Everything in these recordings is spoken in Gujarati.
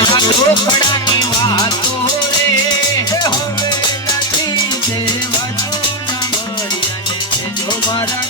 મારા ઢોકળાની વાતો રે હવે નથી જે વાતો ના મળ્યા છે જો મારા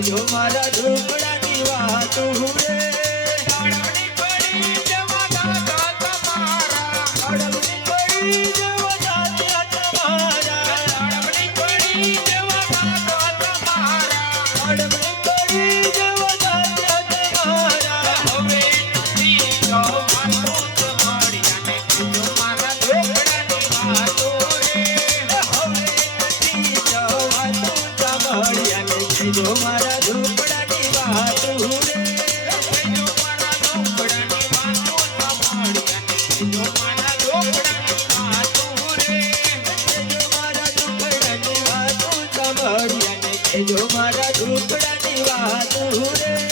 જો મારા ઢોકળા જો મારા ઝૂંપડાની વાત હુરે. જો મારા ઝૂંપડાની વાત પાડી જો